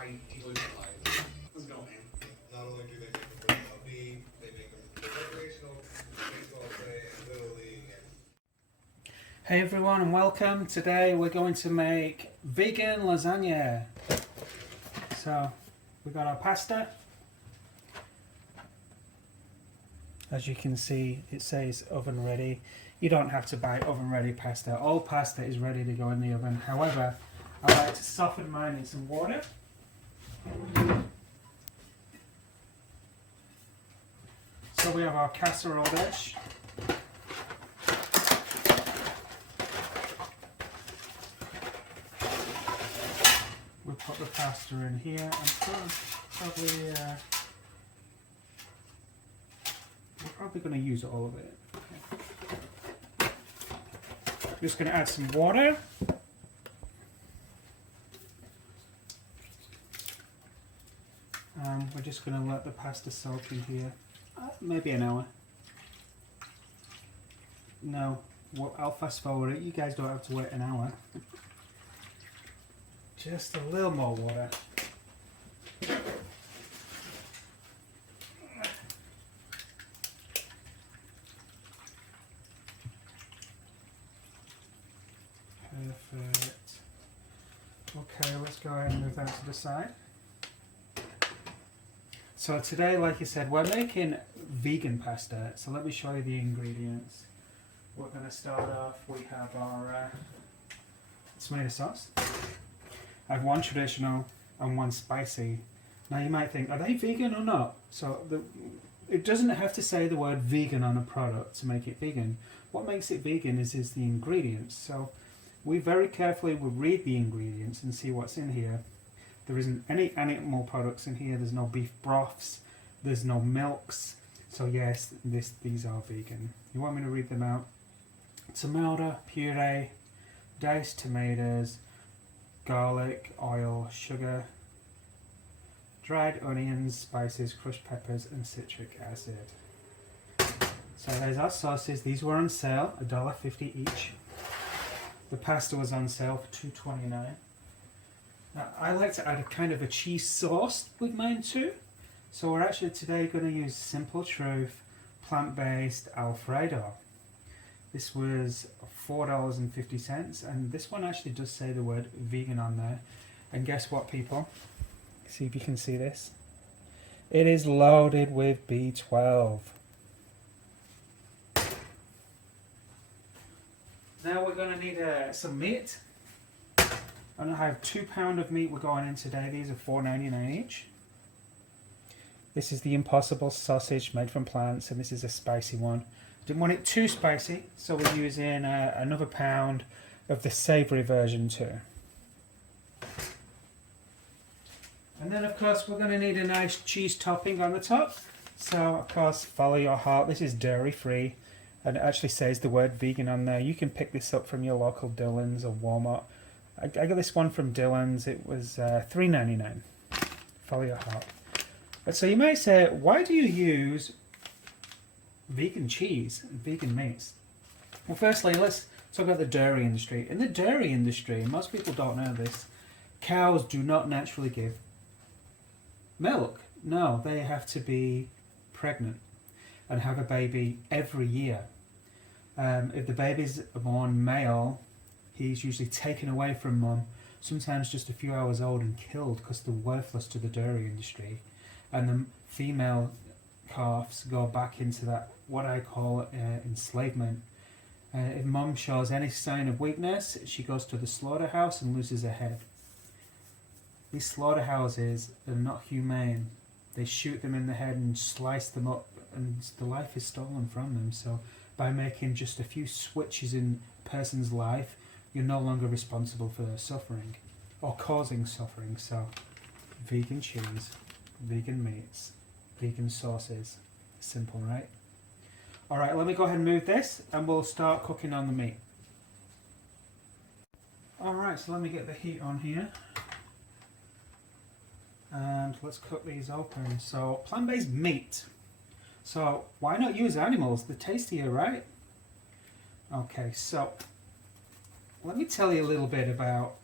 white delusionalized. Let's go, man. Not only do they make them for MLB, they make them for recreational, baseball play, and Little League. Hey everyone and welcome. Today we're going to make vegan lasagna. So we got our pasta. As you can see, it says oven ready. You don't have to buy oven ready pasta. All pasta is ready to go in the oven. However, I like to soften mine in some water. So we have our casserole dish. We put the pasta in here and probably we're probably going to use all of it. Okay. Just going to add some water. We're just going to let the pasta soak in here, maybe an hour. No, well, I'll fast forward it. You guys don't have to wait an hour. Just a little more water. Perfect. Okay, let's go ahead and move that to the side. So today, like I said, we're making vegan pasta. So let me show you the ingredients. We're going to start off, we have our tomato sauce. I have one traditional and one spicy. Now you might think, are they vegan or not? So it doesn't have to say the word vegan on a product to make it vegan. What makes it vegan is the ingredients. So we very carefully will read the ingredients and see what's in here. There isn't any animal products in here. There's no beef broths. There's no milks. So yes, these are vegan. You want me to read them out? Tomato puree, diced tomatoes, garlic, oil, sugar, dried onions, spices, crushed peppers, and citric acid. So there's our sauces. These were on sale, $1.50 each. The pasta was on sale for $2.29. Now, I like to add a kind of a cheese sauce with mine too. So we're actually today going to use Simple Truth plant-based Alfredo. This was $4.50, and this one actually does say the word vegan on there. And guess what, people? See if you can see this. It is loaded with B12. Now we're going to need some meat. And I have 2 pounds of meat we're going in today. These are $4.99 each. This is the Impossible sausage made from plants, and this is a spicy one. Didn't want it too spicy, so we're using another pound of the savoury version too. And then of course we're going to need a nice cheese topping on the top. So of course follow your heart. This is dairy free, and it actually says the word vegan on there. You can pick this up from your local Dillons or Walmart. I got this one from Dillons. It was $3.99. Follow your heart. But so you might say, why do you use vegan cheese and vegan meats? Well, firstly, let's talk about the dairy industry. In the dairy industry, most people don't know this, cows do not naturally give milk. No, they have to be pregnant and have a baby every year. If the baby's born male, he's usually taken away from mum, sometimes just a few hours old, and killed because they're worthless to the dairy industry. And the female calves go back into that, what I call enslavement. If mum shows any sign of weakness, she goes to the slaughterhouse and loses her head. These slaughterhouses are not humane. They shoot them in the head and slice them up, and the life is stolen from them. So by making just a few switches in a person's life, you're no longer responsible for their suffering or causing suffering. So vegan cheese, vegan meats, vegan sauces. Simple, right? Alright, let me go ahead and move this and we'll start cooking on the meat. Alright, so let me get the heat on here. And let's cook these open. So, plant-based meat. So, why not use animals? They're tastier, right? Okay, so let me tell you a little bit about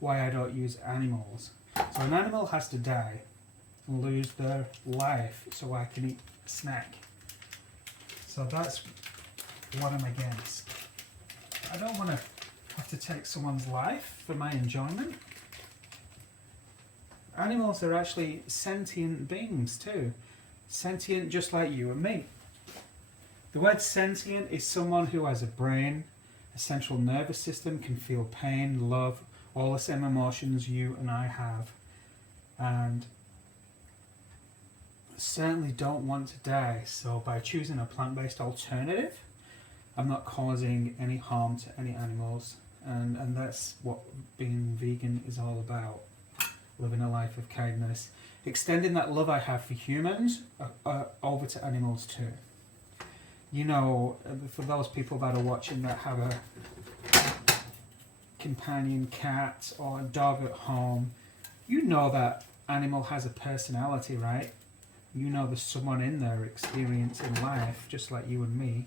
why I don't use animals. So an animal has to die and lose their life so I can eat a snack. So that's what I'm against. I don't want to have to take someone's life for my enjoyment. Animals are actually sentient beings too. Sentient just like you and me. The word sentient is someone who has a brain, a central nervous system, can feel pain, love, all the same emotions you and I have. And certainly don't want to die. So by choosing a plant-based alternative, I'm not causing any harm to any animals. And that's what being vegan is all about. Living a life of kindness. Extending that love I have for humans over to animals too. You know, for those people that are watching that have a companion cat or a dog at home, you know that animal has a personality, right? You know there's someone in there experiencing life just like you and me.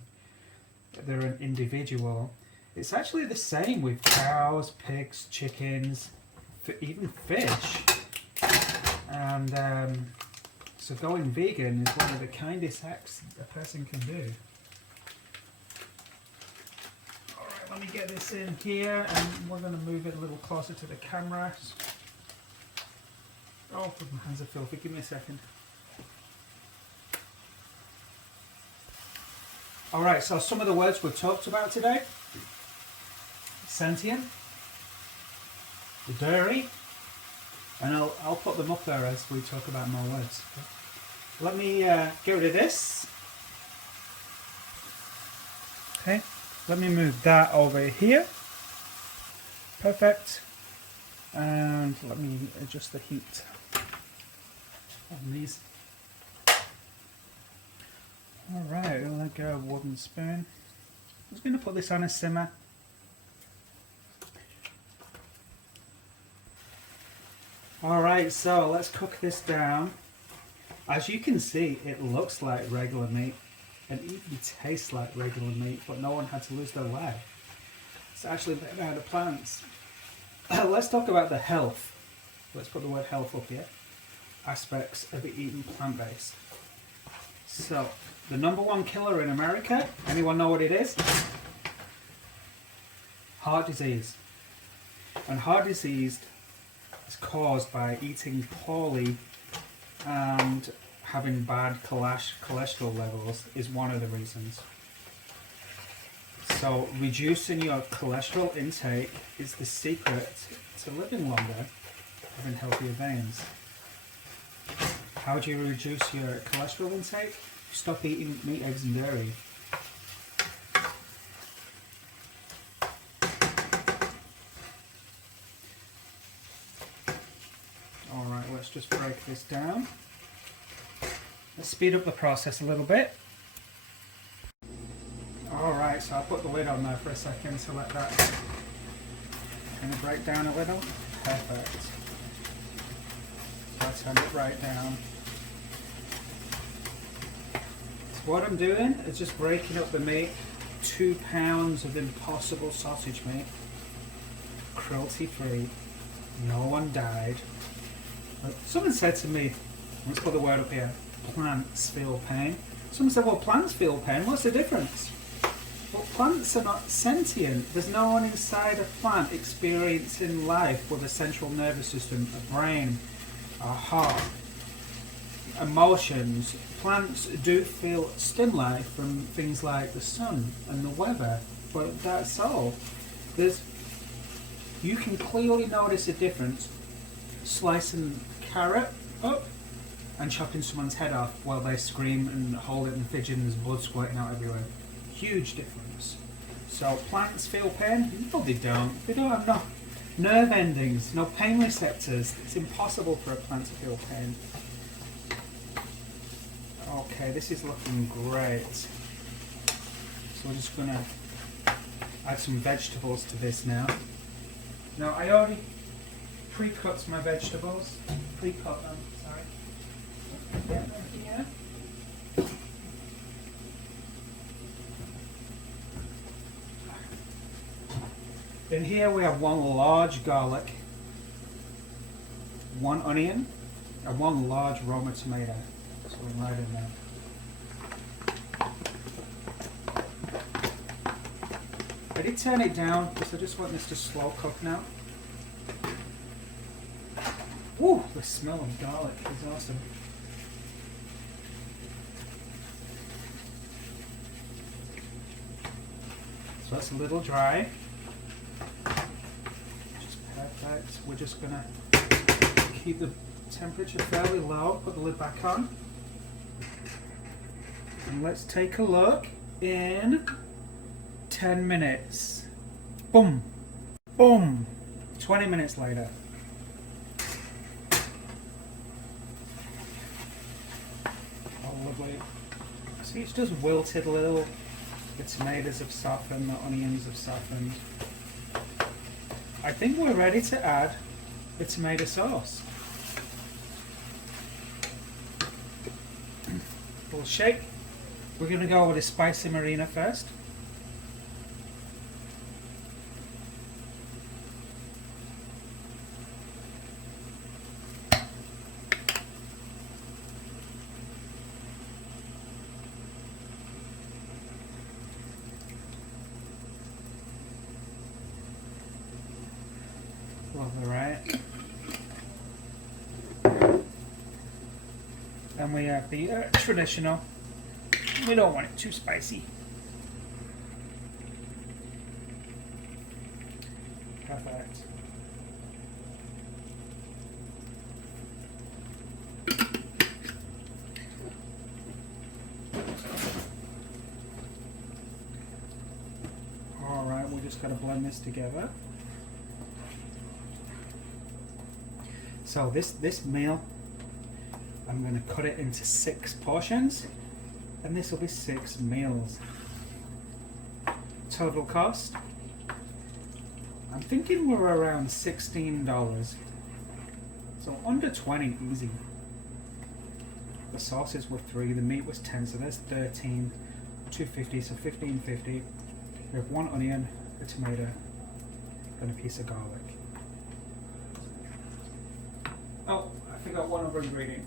They're an individual. It's actually the same with cows, pigs, chickens, even fish. And so going vegan is one of the kindest acts a person can do. Alright, let me get this in here and we're going to move it a little closer to the camera. Oh, my hands are filthy, give me a second. Alright, so some of the words we've talked about today. Sentient, the dairy, and I'll put them up there as we talk about more words. Let me get rid of this. Okay, let me move that over here. Perfect. And let me adjust the heat on these. Alright, we'll let go of a wooden spoon. I'm just going to put this on a simmer. Alright, so let's cook this down. As you can see, it looks like regular meat and even tastes like regular meat, but no one had to lose their life. It's actually made out of plants. Let's talk about the health. Let's put the word health up here. Aspects of eating plant-based. So, the number one killer in America, anyone know what it is? Heart disease. And heart disease is caused by eating poorly and having bad cholesterol levels is one of the reasons. So reducing your cholesterol intake is the secret to living longer, having healthier veins. How do you reduce your cholesterol intake? Stop eating meat, eggs and dairy. Alright, let's just break this down. Let's speed up the process a little bit. Alright, so I'll put the lid on there for a second to let that kind of break down a little. Perfect. So I'll turn it right down. So what I'm doing is just breaking up the meat. 2 pounds of impossible sausage meat. Cruelty free. No one died. Someone said to me, let's put the word up here, plants feel pain. Someone said, well, plants feel pain, what's the difference? Well, plants are not sentient. There's no one inside a plant experiencing life with a central nervous system, a brain, a heart, emotions. Plants do feel stimuli from things like the sun and the weather, but that's all. You can clearly notice a difference slicing carrot up and chopping someone's head off while they scream and hold it and fidget and there's blood squirting out everywhere. Huge difference. So plants feel pain? No, they don't. They don't have no nerve endings, no pain receptors. It's impossible for a plant to feel pain. Okay, this is looking great. So we're just going to add some vegetables to this now. Now I already pre-cut my vegetables. Pre-cut them, sorry. Get them here. In here we have 1 large garlic, 1 1 onion and 1 large Roma tomato. So we're right in there. I did turn it down because I just want this to slow cook now. Woo! The smell of garlic is awesome. So that's a little dry. Just perfect. We're just gonna keep the temperature fairly low, put the lid back on. And let's take a look in 10 minutes. Boom! Boom! 20 minutes later. Oh, lovely. See, it's just wilted a little. The tomatoes have softened, the onions have softened. I think we're ready to add the tomato sauce. We'll shake. We're going to go with a spicy marina first. Lovely, right? And we have the traditional. We don't want it too spicy. Perfect. All right, we just got to blend this together. So this meal, I'm going to cut it into 6 portions, and this will be 6 meals. Total cost, I'm thinking we're around $16, so under 20 easy. The sauces were 3, the meat was 10, so that's 13, $2.50, so $15.50. We have 1 onion, a tomato, and a piece of garlic. Oh, I forgot one other ingredient.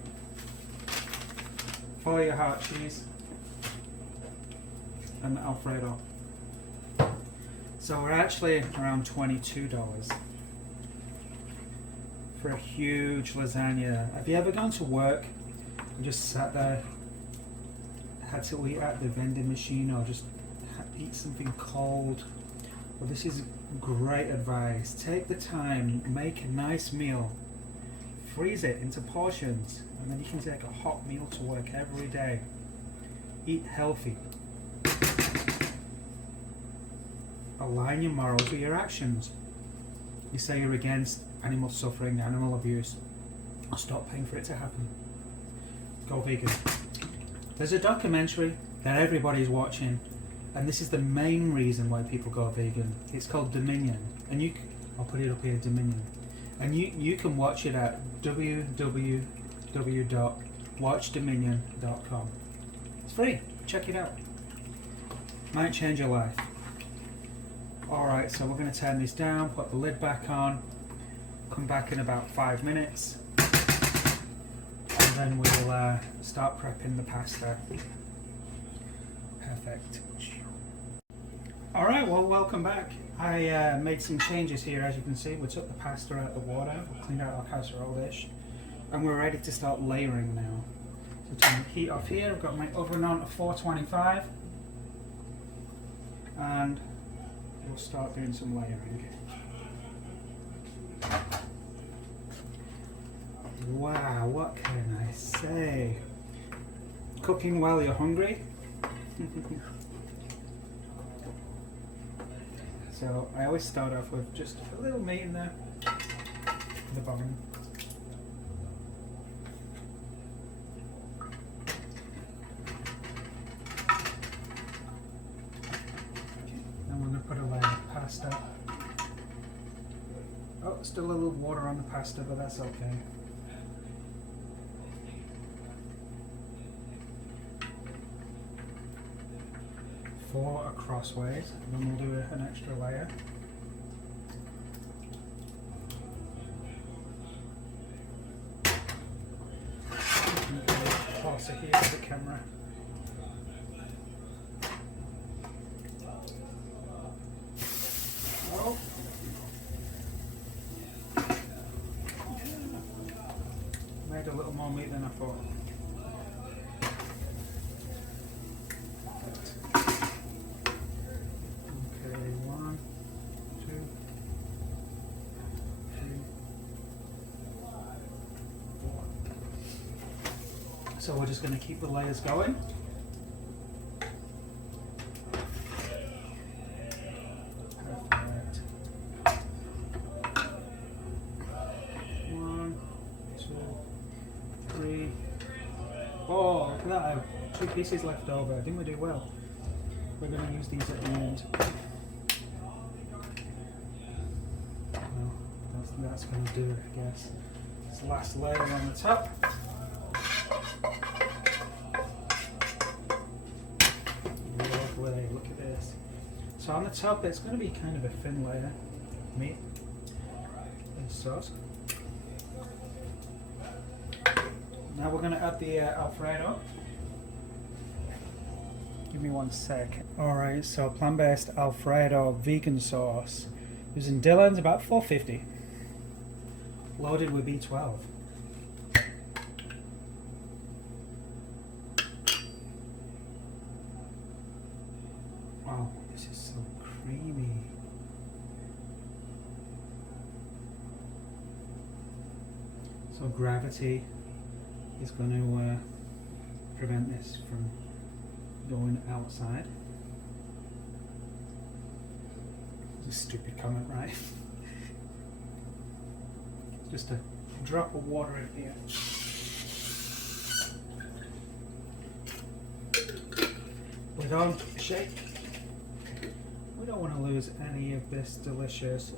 Follow your heart, cheese and Alfredo. So we're actually around $22 for a huge lasagna. Have you ever gone to work and just sat there, had to eat at the vending machine, or just eat something cold? Well, this is great advice. Take the time, make a nice meal, freeze it into portions, and then you can take a hot meal to work every day. Eat healthy. Align your morals with your actions. You say you're against animal suffering, animal abuse. Stop paying for it to happen. Go vegan. There's a documentary that everybody's watching, and this is the main reason why people go vegan. It's called Dominion, and I'll put it up here, Dominion. And you can watch it at www.watchdominion.com. It's free. Check it out. Might change your life. Alright, so we're going to turn this down, put the lid back on, come back in about 5 minutes, and then we'll start prepping the pasta. Perfect. Alright, well, welcome back. I made some changes here, as you can see. We took the pasta out of the water, we cleaned out our casserole dish, and we're ready to start layering now. So turn the heat off here. I've got my oven on at 425, and we'll start doing some layering. Wow, what can I say? Cooking while you're hungry. So I always start off with just a little meat in there, the bone. Then we're going to put a layer of pasta. Oh, still a little water on the pasta, but that's okay. Four crossways, and then we'll do an extra layer. closer here to the camera. Oh. Made a little more meat than I thought. Okay, 1, 2, 3, 4. So we're just going to keep the layers going. Perfect. 1, 2, 3, 4. Look at that. I have 2 pieces left over. Didn't we do well? We're going to use these at the end. Well, that's going to do it, I guess. It's the last layer on the top. Lovely, look at this. So on the top, it's going to be kind of a thin layer of meat and sauce. Now we're going to add the Alfredo. Give me 1 sec. Alright, so plant-based Alfredo vegan sauce. Using Dillon's, about $4.50. Loaded with B12. Wow, this is so creamy. So gravity is going to prevent this from going outside. It's a stupid comment, right? Just a drop of water in here. Lid on, shake. We don't want to lose any of this delicious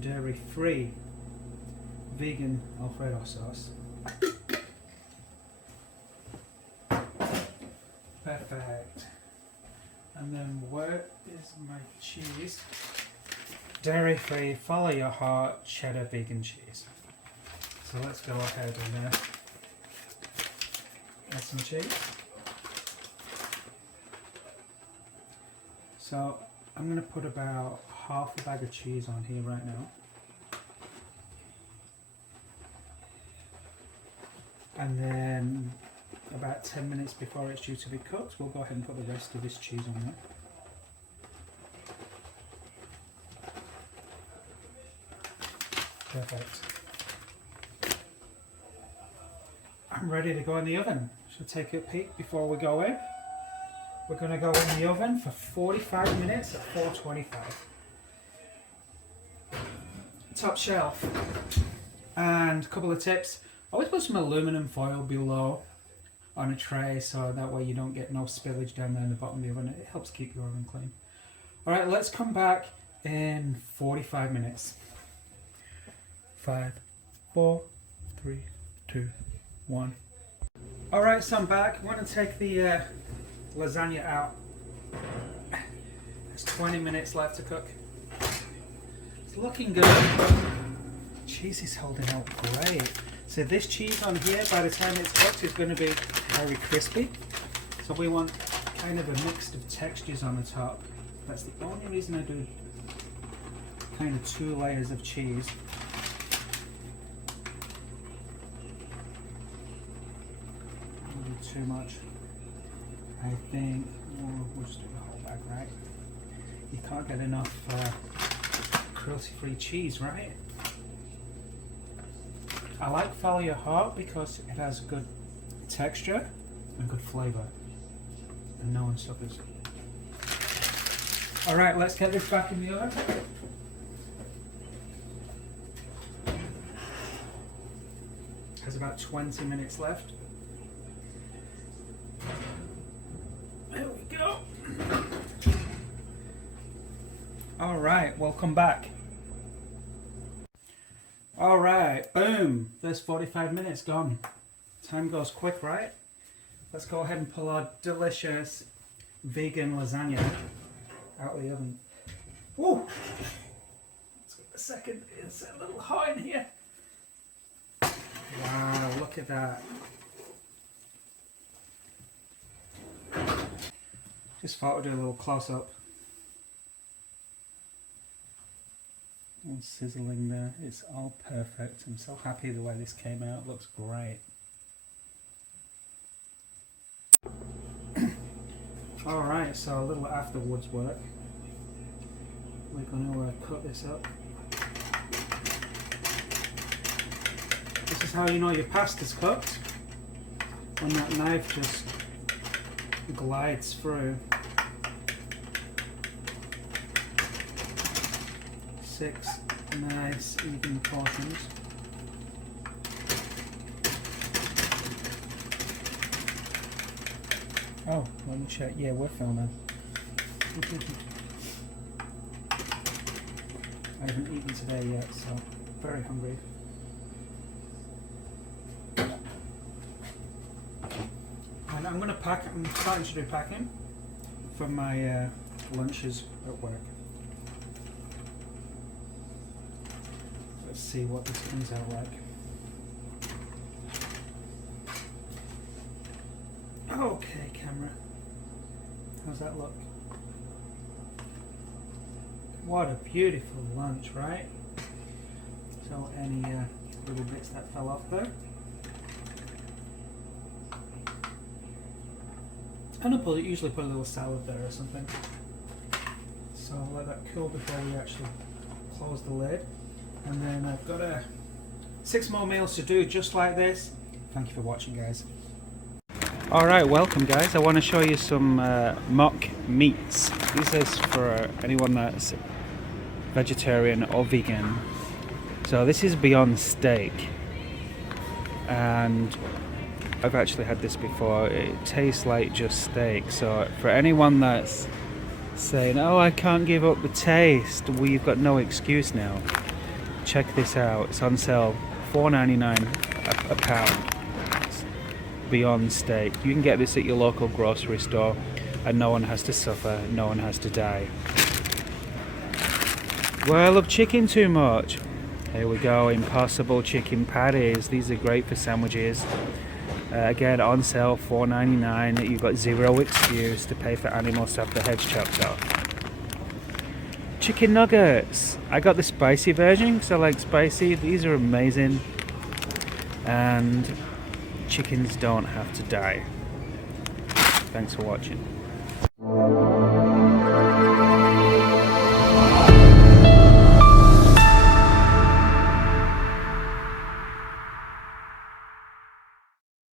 dairy-free vegan Alfredo sauce. Perfect. And then where is my cheese? Dairy-free, follow your heart, cheddar vegan cheese. So let's go ahead and add some cheese. So I'm going to put about half a bag of cheese on here right now. And then about 10 minutes before it's due to be cooked, we'll go ahead and put the rest of this cheese on there. Perfect. I'm ready to go in the oven. So take a peek before we go in. We're going to go in the oven for 45 minutes at 425. Top shelf. And a couple of tips. Always put some aluminum foil below on a tray so that way you don't get no spillage down there in the bottom of the oven. It helps keep your oven clean. Alright, let's come back in 45 minutes. 5, 4, 3, 2, 1. Alright, so I'm back. I'm going to take the lasagna out. There's 20 minutes left to cook. It's looking good. Cheese is holding out great. So this cheese on here, by the time it's cooked, is going to be very crispy. So we want kind of a mix of textures on the top. That's the only reason I do kind of 2 layers of cheese. Too much. I think we'll just do the whole bag, right? You can't get enough cruelty-free cheese, right? I like Follow Your Heart because it has good texture and good flavour, and no one suffers. Alright, let's get this back in the oven. Has about 20 minutes left. There we go. Alright, welcome back. Alright, boom. There's 45 minutes gone. Time goes quick, right? Let's go ahead and pull our delicious vegan lasagna out of the oven. Woo! Let's give it a second. It's a little hot in here. Wow, look at that. Just thought I'd do a little close-up. All sizzling there. It's all perfect. I'm so happy the way this came out. It looks great. Alright, so a little afterwards work. We're going to cut this up. This is how you know your pasta's cooked. When that knife just glides through. 6 nice even portions. Oh, let me check. Yeah, we're filming. I haven't eaten today yet, so very hungry. And I'm gonna pack. I'm starting to do packing for my lunches at work. Let's see what this comes out like. Okay, camera. How's that look? What a beautiful lunch, right? So any little bits that fell off there. And I'll usually put a little salad there or something. So I'll let that cool before we actually close the lid. And then I've got 6 more meals to do just like this. Thank you for watching, guys. Alright, welcome guys. I want to show you some mock meats. This is for anyone that's vegetarian or vegan. So this is beyond steak. And I've actually had this before. It tastes like just steak. So for anyone that's saying, oh, I can't give up the taste, we've got no excuse now. Check this out. It's on sale, $4.99 a pound. Beyond steak. You can get this at your local grocery store and no one has to suffer, no one has to die. Well, I love chicken too much. Here we go, Impossible chicken patties. These are great for sandwiches. Again, on sale, $4.99. You've got zero excuse to pay for animals to have their heads chopped off. Chicken nuggets. I got the spicy version because I like spicy. These are amazing. And chickens don't have to die. Thanks for watching.